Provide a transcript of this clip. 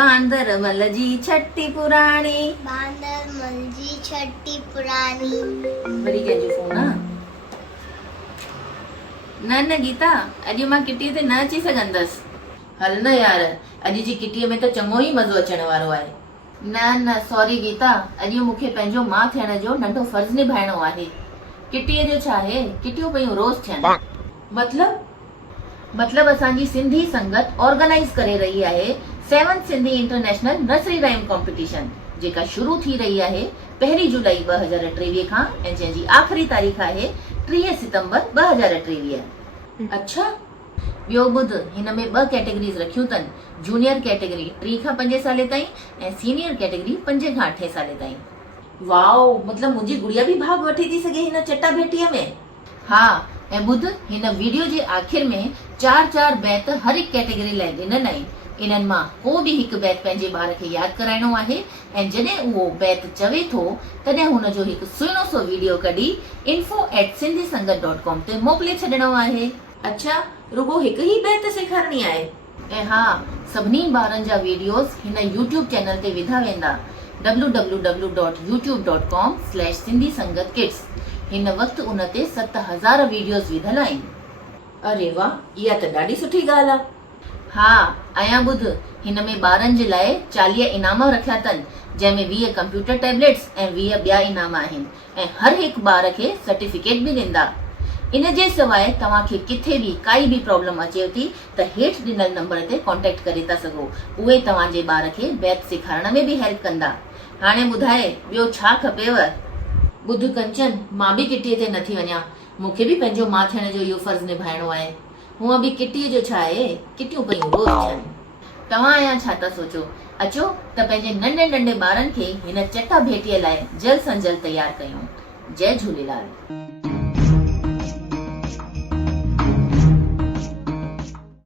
बांदर मल जी छठी पुराणी। बांदर मल जी छठी पुराणी। वरी कंहिंजो फोन आहे? न गीता, अॼु मां किटीअ ते न अची सघंदसि। हल न यार, अॼु जी किटीअ में त चङो ई मज़ो अचण वारो आहे। न सॉरी गीता, अॼु मूंखे पंहिंजो मां थियण जो नंढो फर्ज़ निभाइणो आहे। किटीअ जो छा आहे, किटियूं पयूं रोज़ थियनि। मतलब असांजी सिंधी संगत ऑर्गेनाइज करे रही आहे 7th Sindhi international nursery rhyme competition, जेका शुरू थी रही आहे 1 जुलाई 2023 खां ऐं जंहिंजी आख़िरी तारीख़ आहे 30 सितंबर 2023। अच्छा, ॿियो ॿुध, हिन में 2 कैटेगरीज रखियूं अथनि। जूनियर कैटेगरी 3 खां 5 साले ताईं ऐं सीनियर कैटेगरी 5 खां 8 साले ताईं। वाओ, मतलब मुंहिंजी गुड़िया भी भाग वठी थी सघे हिन चटाभेटीअ में? हा, ऐं ॿुध, हिन वीडियो जे आख़िर में 4 बैत हर हिकु कैटेगरी लाइ ॾिनल आहिनि। इन्हनि मां को बि हिकु बैत पंहिंजे ॿार खे यादि कराइणो आहे ऐं जॾहिं उहो बैत चवे थो तॾहिं हुनजो हिकु सुहिणो सो वीडियो कढी info@sindhisangat.com ते मोकिले छॾिणो आहे। अच्छा, रुगो हिकु ई बैत सेखारणी आहे? ऐं हा, सभिनी ॿारनि जा वीडियोस हिन YouTube चैनल ते विधा वेंदा, www.youtube.com/sindhisangatkids। हिन वक़्तु उन ते 7000 वीडियोस विधल आहिनि। अरे वाह, इहा त ॾाढी सुठी ॻाल्हि आहे। हा, ऐं ॿुध, हिन में ॿारनि जे लाइ 40 इनाम रखिया अथनि, जंहिंमें 20 कंप्यूटर टैबलेट्स ऐं 20 ॿिया इनाम आहिनि ऐं हर हिकु ॿार खे सर्टिफिकेट बि ॾींदा। इन जे सवाइ तव्हांखे किथे बि काई बि प्रॉब्लम अचे थी त हेठि ॾिनल नंबर ते कॉन्टेक्ट करे था सघो। उहे तव्हांजे ॿार खे बैत सेखारण में बि हेल्प कंदा। हाणे ॿुधाए, ॿियो छा खपेव? ॿुध कंचन, मां बि किटीअ ते नथी वञा। मूंखे बि पंहिंजो माउ थियण जो इहो फर्ज़ निभाइणो आहे। हूअं बि किटीअ जो छा आहे, किटियूं पयूं रोज़ थियनि। तव्हां या छा था सोचो? अचो त पंहिंजे नंढे ॿारनि खे हिन चटाभेटीअ लाइ जल्द सां जल्द तयार कयूं। जय झूलेलाल।